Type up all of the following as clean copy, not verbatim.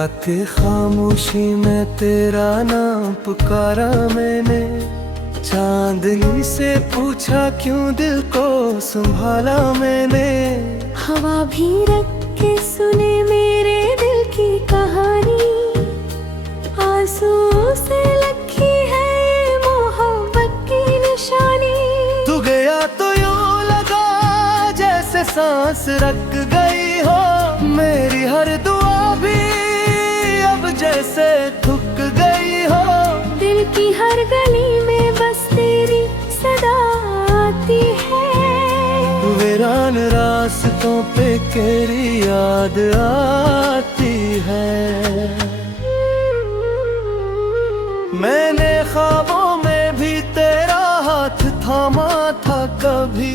रात खामोशी में तेरा नाम पुकारा मैंने, चांदनी से पूछा क्यों दिल को संभाला मैंने। हवा भी रख के सुने मेरे दिल की कहानी, आंसू से लखी है ये मोहब्बत की निशानी। तू गया तो यूं लगा जैसे सांस रख गई हो, मेरी हर दुआ भी अब जैसे थक गई हो। दिल की हर गली में बस तेरी सदा आती है, वीरान रास्तों पे तेरी याद आती है। मैंने ख्वाबों में भी तेरा हाथ थामा था कभी,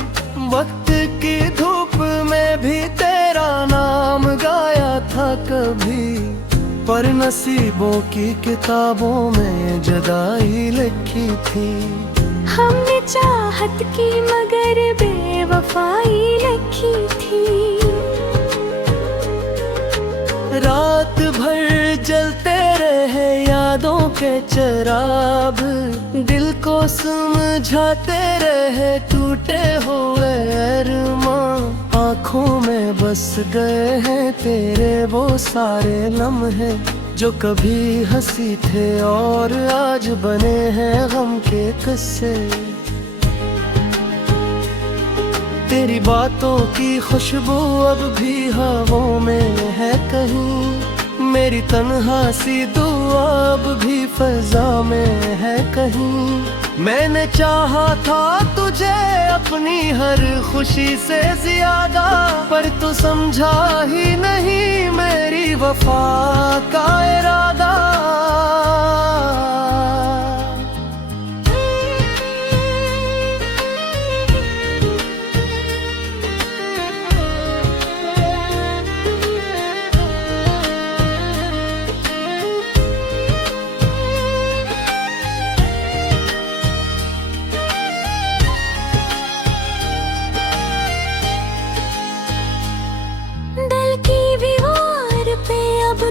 वक्त की धूप में भी तेरा नाम गाया था कभी। पर नसीबों की किताबों में जुदाई लिखी थी, हमने चाहत की मगर बेवफाई लिखी थी। रात भर जलते रहे यादों के चिराग, दिल को समझाते रहे टूटे हुए अरमान। आँखों में बस गए हैं तेरे वो सारे लम्हे, जो कभी हंसी थे और आज बने हैं गम के किस्से। तेरी बातों की खुशबू अब भी हवाओं में है कहीं, मेरी तन्हा सी दुआ अब भी फजा में है कहीं। मैंने चाहा था तुझे अपनी हर खुशी से ज्यादा, पर तू समझा ही नहीं मेरी वफा का इरादा।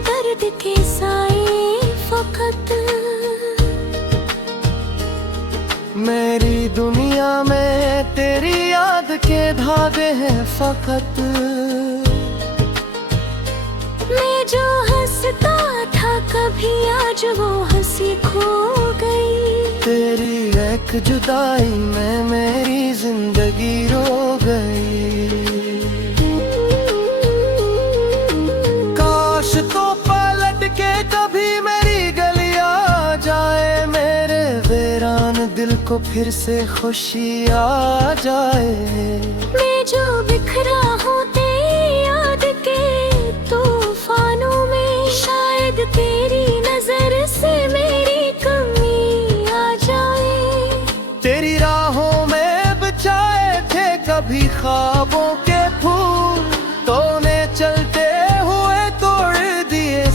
दर्द के साए फकत, मेरी दुनिया में तेरी याद के धागे हैं फकत। मैं जो हंसता था कभी आज वो हंसी खो गई, तेरी एक जुदाई में मेरी जिंदगी रो गई। तो पलट के कभी मेरी गली आ जाए, मेरे वीरान दिल को फिर से खुशी आ जाए। मैं जो बिखरा हूँ तेरी याद के तूफानों में, शायद तेरी नजर से मेरी कमी आ जाए। तेरी राहों में बिछाए थे कभी ख्वाबों के फूल, तूने चलते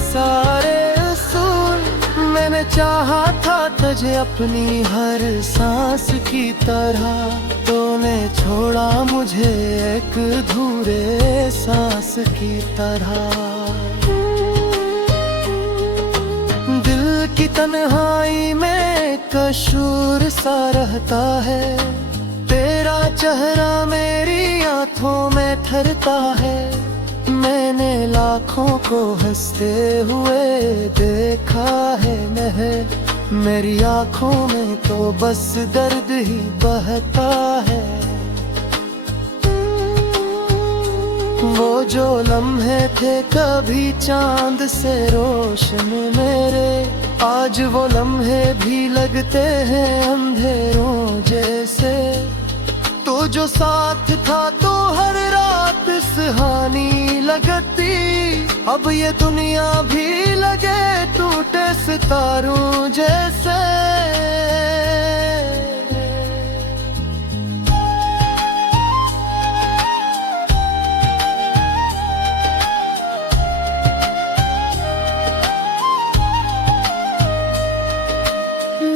सारे उसूल। मैंने चाहा था तुझे अपनी हर सांस की तरह, तूने छोड़ा मुझे एक अधूरे सांस की तरह। दिल की तन्हाई में कसूर सा रहता है, तेरा चेहरा मेरी आंखों में ठहरता है। मैंने लाखों को हंसते हुए देखा है महर, मेरी आंखों में तो बस दर्द ही बहता है। वो जो लम्हे थे कभी चांद से रोशन मेरे, आज वो लम्हे भी लगते हैं अंधेरों जैसे। तो जो साथ था तो हर रात सुहानी लगती, अब ये दुनिया भी लगे टूटे सितारों जैसे।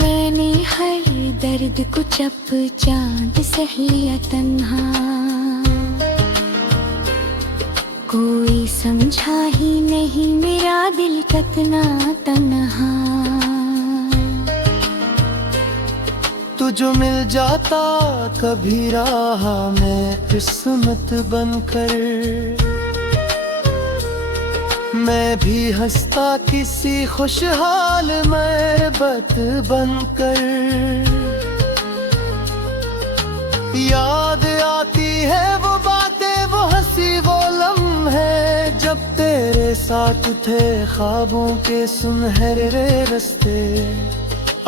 मैंने हर दर्द को चप चांद सह लिया तन्हा, कोई समझा ही नहीं मेरा दिल कितना तन्हा। तू जो मिल जाता कभी राह में किस्मत बनकर, मैं भी हंसता किसी खुशहाल महबत बनकर। याद आती है वो बातें, वो हंसी, वो लम्हे जब तेरे साथ थे ख्वाबों के सुनहरे रास्ते।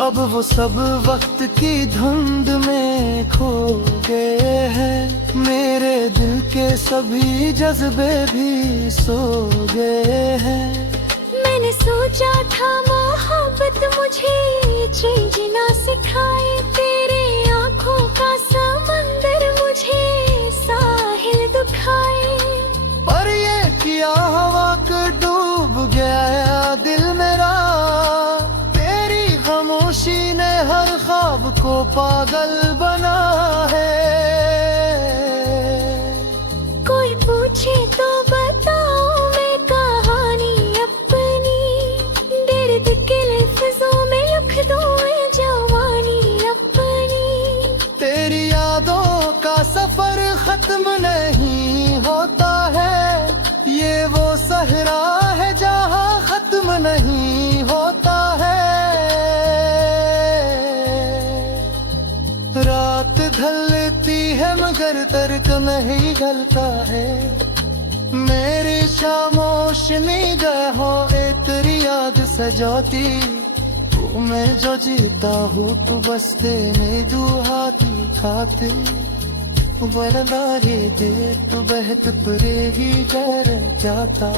अब वो सब वक्त की धुंध में खो गए हैं, मेरे दिल के सभी जज्बे भी सो गए हैं। मैंने सोचा था मोहब्बत मुझे चीज ना सिखाए, तेरे आँखों का समंदर मुझे साहिल दुखाए। पर ये किया हवा को डूब गया दिल मेरा, तेरी खामोशी ने हर ख्वाब को पागल बना है। कोई पूछे तो बताओ मैं कहानी अपनी, दर्द के लफ्जों में लिख दूं मैं जवानी अपनी। तेरी यादों का सफर खत्म नहीं होता है, ये वो सहरा है जहाँ खत्म नहीं होता है। रात ढलती है मगर तर्क नहीं ढलता है, मेरी खामोश निगाहों तेरी याद सजाती। तू मैं जो जीता हूँ तू बस देने दुहाती खाते, वरदारी दे तू बहत परे ही डर जाता।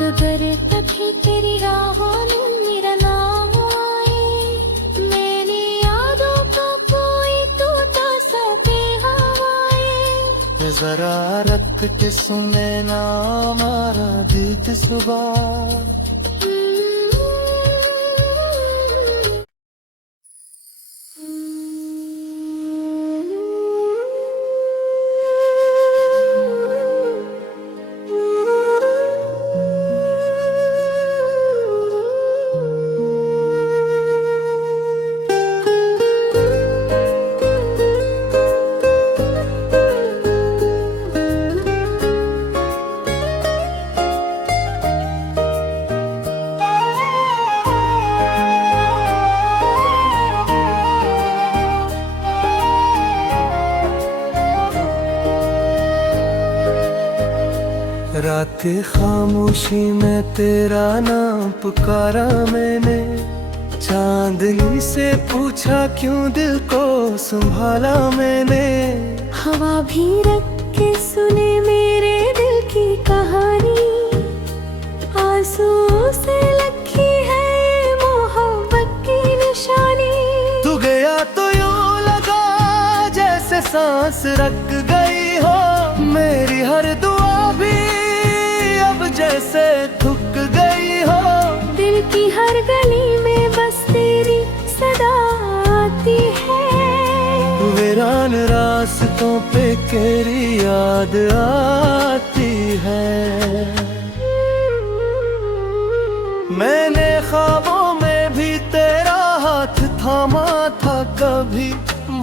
अगर तभी तेरी राहों में मेरा नाम आए, मेरी यादों का कोई टूटा सा पैगाम आए। जरा रख के सुने ना हमारा बीत सुबह। रात खामोशी में तेरा नाम पुकारा मैंने, चांदनी से पूछा क्यों दिल को संभाला मैंने। हवा भी रख के सुने मेरे दिल की कहानी, आंसुओं से लिखी है ये मोहब्बत की निशानी। तू गया तो यूं लगा जैसे सांस रख गई हो, मेरी हर दुआ भी अब जैसे थक गई हो। दिल की हर गली में बस तेरी सदा आती है, वीरान रास्तों पे तेरी याद आती है। मैंने ख्वाबों में भी तेरा हाथ थामा था कभी,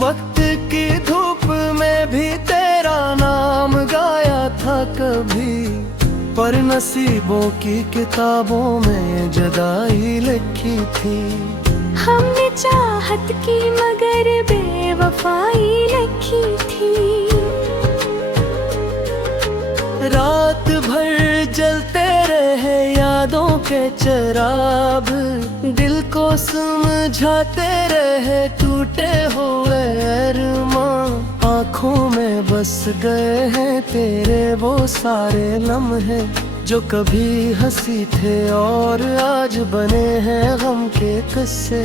वक्त की धूप में भी तेरा नाम गाया था कभी। पर नसीबों की किताबों में जुदाई लिखी थी, हमने चाहत की मगर बेवफाई लिखी थी। रात भर जलते रहे यादों के चिराग, दिल को समझाते रहे टूटे हुए अरमान। आँखों में बस गए हैं तेरे वो सारे लम्हे, जो कभी हंसी थे और आज बने हैं गम के किस्से।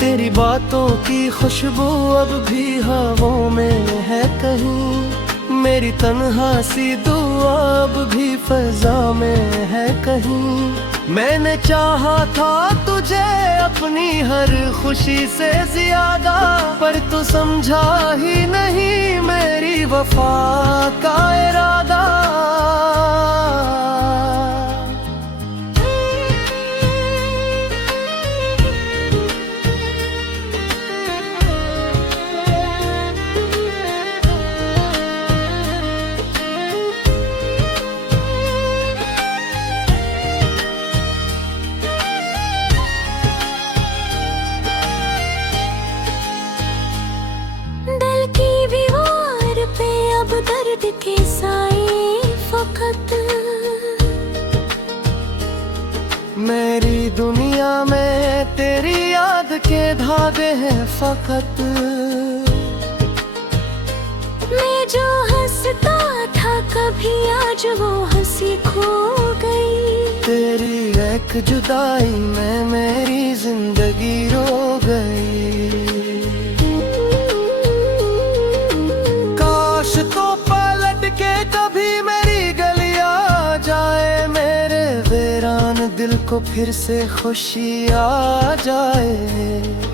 तेरी बातों की खुशबू अब भी हवाओं में है कहीं, मेरी तन्हा सी दुआ अब भी फजा में है कहीं। मैंने चाहा था तुझे अपनी हर खुशी से ज्यादा, पर तू समझा ही नहीं मेरी वफा का इरादा। दर्द के साए फकत, मेरी दुनिया में तेरी याद के धागे हैं फकत। मैं जो हंसता था कभी आज वो हंसी खो गई। तेरी एक जुदाई में मेरी जिंदगी रो गई। तो पलट के कभी मेरी गलियां जाए, मेरे वीरान दिल को फिर से खुशी आ जाए।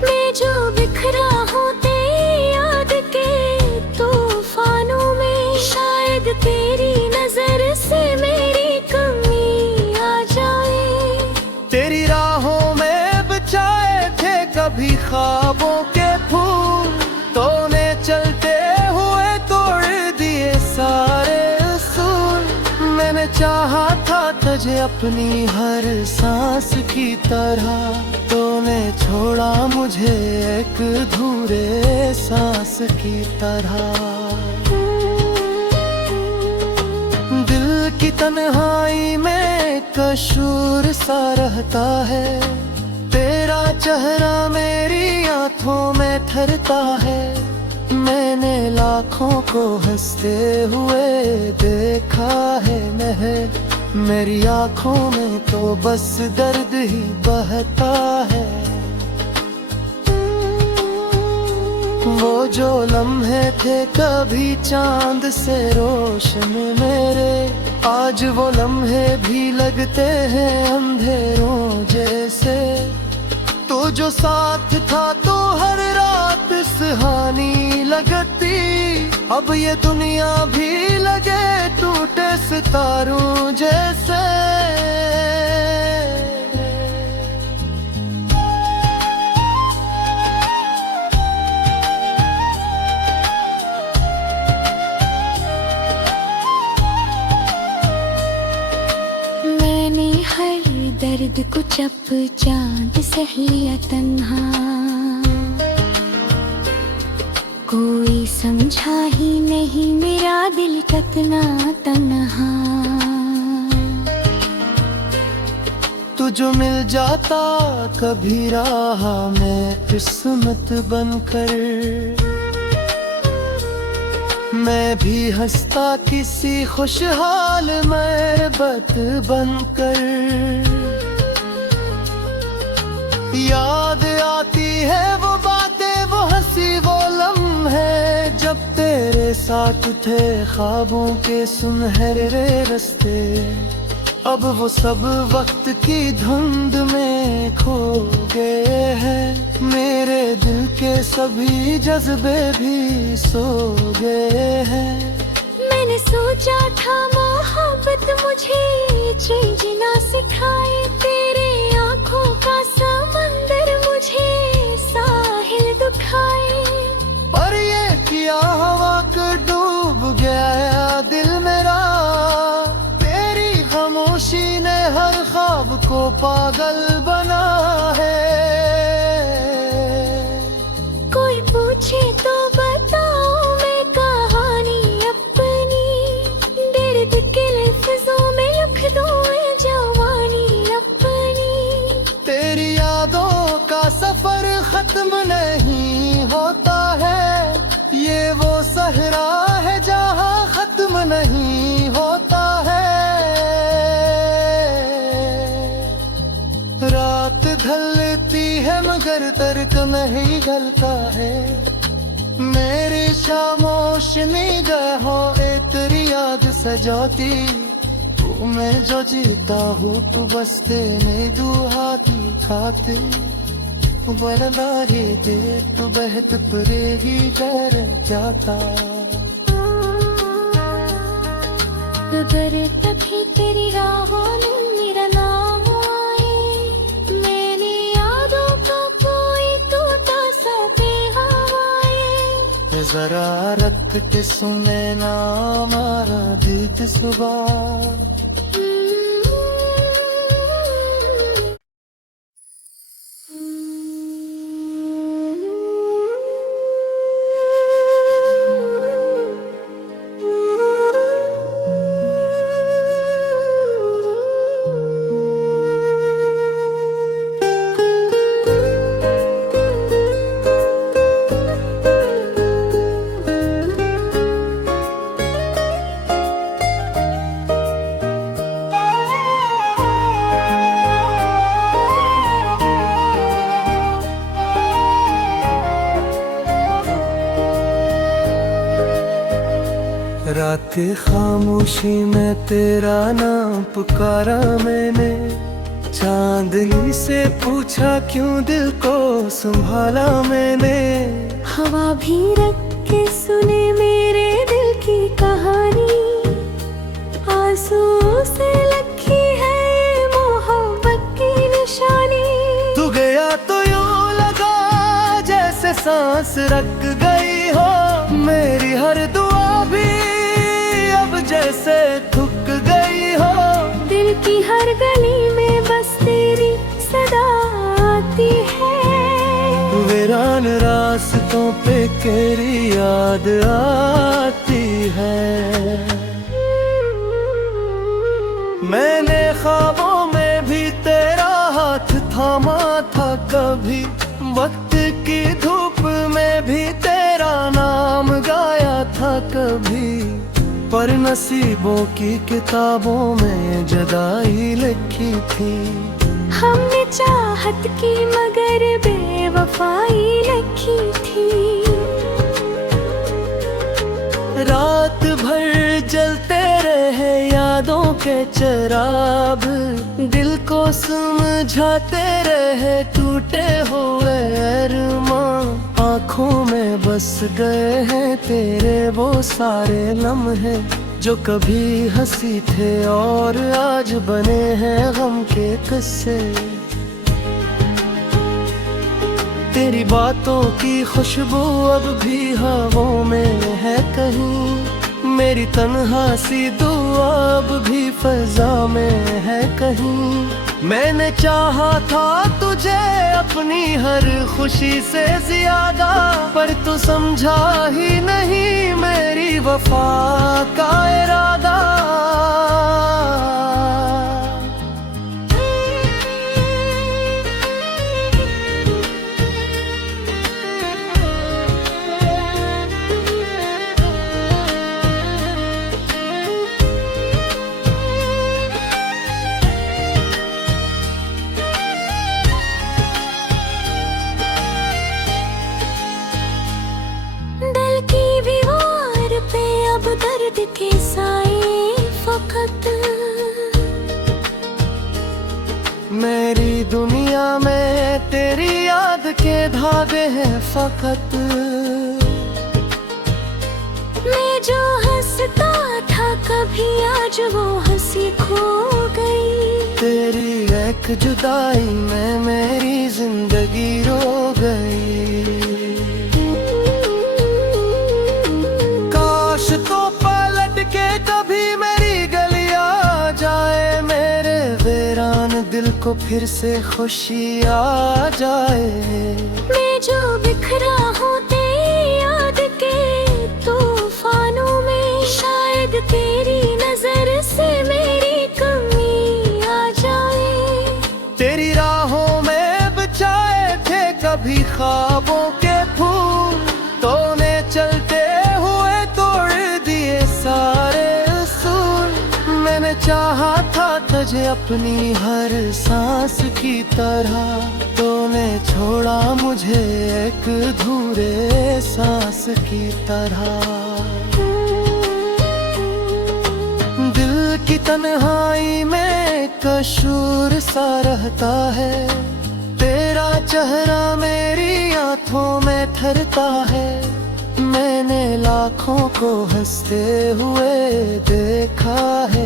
मैं जो बिखरा हूँ तेरी याद के तूफानों में, शायद तेरी नजर से मेरी कमी आ जाए। तेरी राहों में बिछाए थे कभी ख्वाबों के फूल, तूने चलते सारे असूल। मैंने चाहा था तुझे अपनी हर सांस की तरह, तूने छोड़ा मुझे एक अधूरे सांस की तरह। दिल की तन्हाई में कसूर सा रहता है, तेरा चेहरा मेरी आंखों में ठहरता है। मैंने लाखों को हंसते हुए देखा है महल, मेरी आंखों में तो बस दर्द ही बहता है। वो जो लम्हे थे कभी चांद से रोशन मेरे, आज वो लम्हे भी लगते हैं अंधेरों जैसे। तो जो साथ था तो हर रात सुहानी लगती, अब ये दुनिया भी लगे टूटे सितारों जैसे। मैंने हर दर्द को जब चांद सह लिया तन्हा, कोई समझा ही नहीं मेरा दिल कितना तन्हा। तू जो मिल जाता कभी राह में किस्मत बनकर, मैं भी हंसता किसी खुशहाल महबत बनकर। याद आती है वो बातें, वो हंसी, वो लम्हे, जब तेरे साथ थे ख्वाबों के सुनहरे रास्ते। अब वो सब वक्त की धुंध में खो गए हैं, मेरे दिल के सभी जज्बे भी सो गए हैं। मैंने सोचा था मोहब्बत मुझे जीना सिखाए, तेरे आँखों का समंदर मुझे साहिल दुखाए। पर ये किया हवा कर डूब गया दिल मेरा, तेरी खामोशी ने हर ख्वाब को पागल बना है। कोई पूछे तो बताओ मैं कहानी अपनी, दर्द के लफ्जों में लिख दूं मैं जवानी अपनी। तेरी यादों का सफर खत्म नहीं होता है, ये वो सहरा है जहाँ खत्म नहीं होता है। रात ढलती है मगर तर्क नहीं ढलता है, मेरी खामोश निगाहों तेरी याद सजाती, मैं जो जीता हूँ तू बस तेने दुआ की खातिर वरदारी दे तू बहत परेगी डर जाता। अगर तभी तेरी राहों में मेरा नाम आए, मेरी यादों का कोई टूटा सा बेहवाए, जरा रख के सुने ना हमारा बीत सुबह। रात खामोशी में तेरा नाम पुकारा मैंने, चांदनी से पूछा क्यों दिल को संभाला मैंने। हवा भी रख के सुने मेरे दिल की कहानी, आंसू से लिखी है मोहब्बत की निशानी। तू गया तो यूं लगा जैसे सांस रख गई हो, मेरी हर दुआ भी अब जैसे थक गई हो। दिल की हर गली में बस तेरी सदा आती है, वीरान रास्तों पे तेरी याद आती है। मैंने ख्वाबों में भी तेरा हाथ थामा था कभी, वक्त की धूप में भी तेरा नाम गाया था कभी। पर नसीबों की किताबों में जुदाई लिखी थी, हमने चाहत की मगर बेवफाई लिखी थी। रात भर जलते रहे यादों के चिराग, दिल को समझाते रहे टूटे हुए अरमान। आँखों में बस गए हैं तेरे वो सारे लम्हे, जो कभी हंसी थे और आज बने हैं गम के किस्से। तेरी बातों की खुशबू अब भी हवाओं में है कहीं, मेरी तन्हासी दुआ अब भी फजा में है कहीं। मैंने चाहा था तुझे अपनी हर खुशी से ज्यादा, पर तू समझा ही नहीं मेरी वफा का इरादा। दर्द के साए फकत, मेरी दुनिया में तेरी याद के धागे हैं फकत। मैं जो हंसता था कभी आज वो हंसी खो गई, तेरी एक जुदाई में मेरी जिंदगी रो गई। काश तो पलट के कभी मेरी गली आ जाए, मेरे वीरान दिल को फिर से खुशी आ जाए। मैं जो बिखरा हूँ तेरी याद के तूफानों में, शायद तेरी नजर से मेरी कमी आ जाए। तेरी राहों में बिछाए थे कभी ख्वाबों के फूल, तूने चलते हुए तोड़ दिए सारे उसूल। मैंने चाहा था तुझे अपनी हर सांस की तरह, तूने छोड़ा मुझे एक अधूरे सांस की तरह। दिल की तन्हाई में कशूर सा रहता है, तेरा चेहरा मेरी आंखों में ठहरता है। मैंने लाखों को हंसते हुए देखा है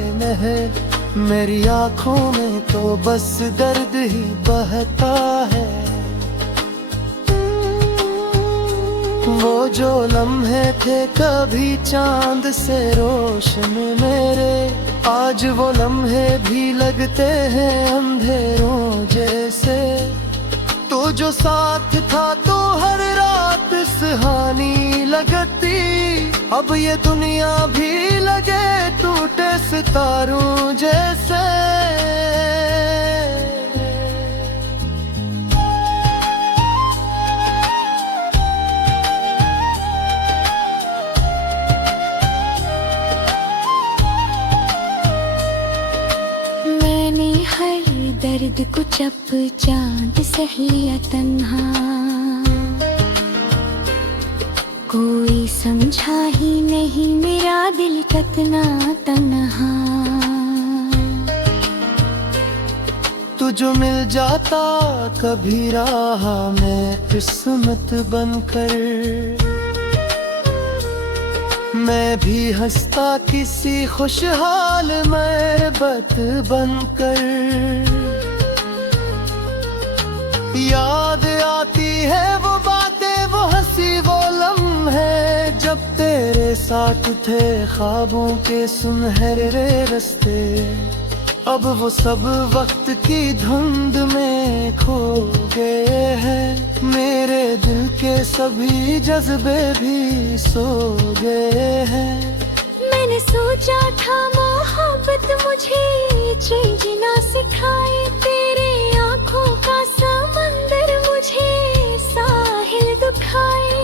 मेरी आंखों में तो बस दर्द ही बहता है। वो जो लम्हे थे कभी चांद से रोशन मेरे, आज वो लम्हे भी लगते हैं अंधेरों जैसे। तो जो साथ था तो हर रात सुहानी लगती, अब ये दुनिया भी लगे टूटे सितारों जैसे। मैंने हर दर्द को जब चांद सह लिया तन्हा, कोई समझा ही नहीं मेरा दिल कितना तन्हा। तू जो मिल जाता कभी राह में किस्मत बनकर, मैं भी हंसता किसी खुशहाल महबत बनकर। याद आती है वो बातें, वो हंसी, वो लम्हे जब तेरे साथ थे ख्वाबों के सुनहरे रास्ते। अब वो सब वक्त की धुंध में खो गए हैं, मेरे दिल के सभी जज्बे भी सो गए हैं। मैंने सोचा था मोहब्बत मुझे चीज ना सिखाए, तेरे आंखों का समंदर मुझे साहिल दुखाए।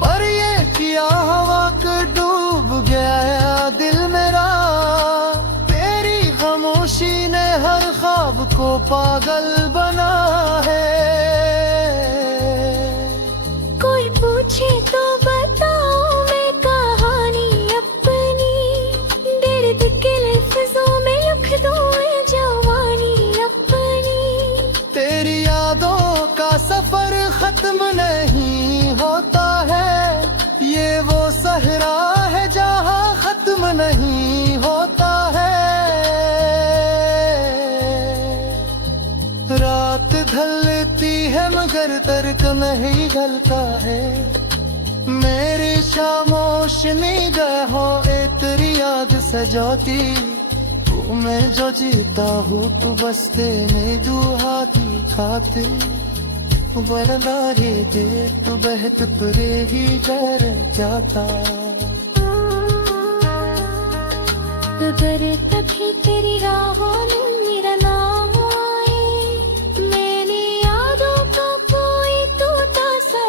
पर ये किया हवा को डूब गया दिल मेरा, तेरी खामोशी ने हर ख्वाब को पागल बना है। कोई पूछे तो बताओ मैं कहानी अपनी, दर्द के लफ्जों में लिख दूं मैं जवानी अपनी। तेरी यादों का सफर खत्म नहीं होता है, ये वो सहरा है जहाँ खत्म नहीं होता है। रात ढलती है मगर तर्क नहीं ढलता है, मेरी खामोश निगाहों तेरी याद सजाती। तू मैं जो जीता हूँ तू बस देने दुहाती खाते, वरना रे दे तू बहत परे ही डर जाता। अगर तभी तेरी राहों में मेरा नाम आए, मेरी यादों का कोई टूटा सा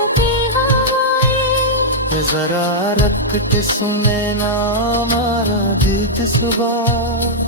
हवाए। जरा रख के सुने ना हमारा बीत सुबह।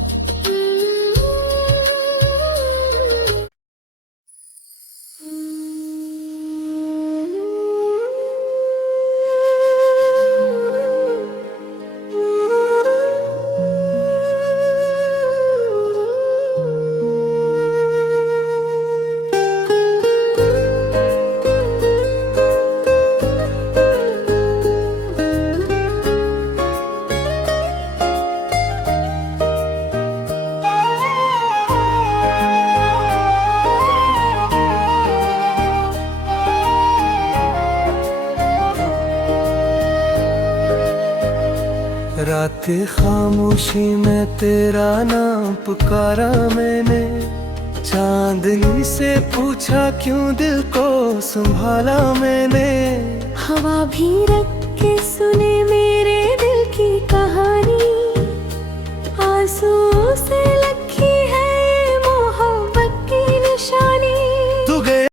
रात खामोशी में तेरा नाम पुकारा मैंने, चांदनी से पूछा क्यों दिल को संभाला मैंने। हवा भी रख के सुने मेरे दिल की कहानी, आंसू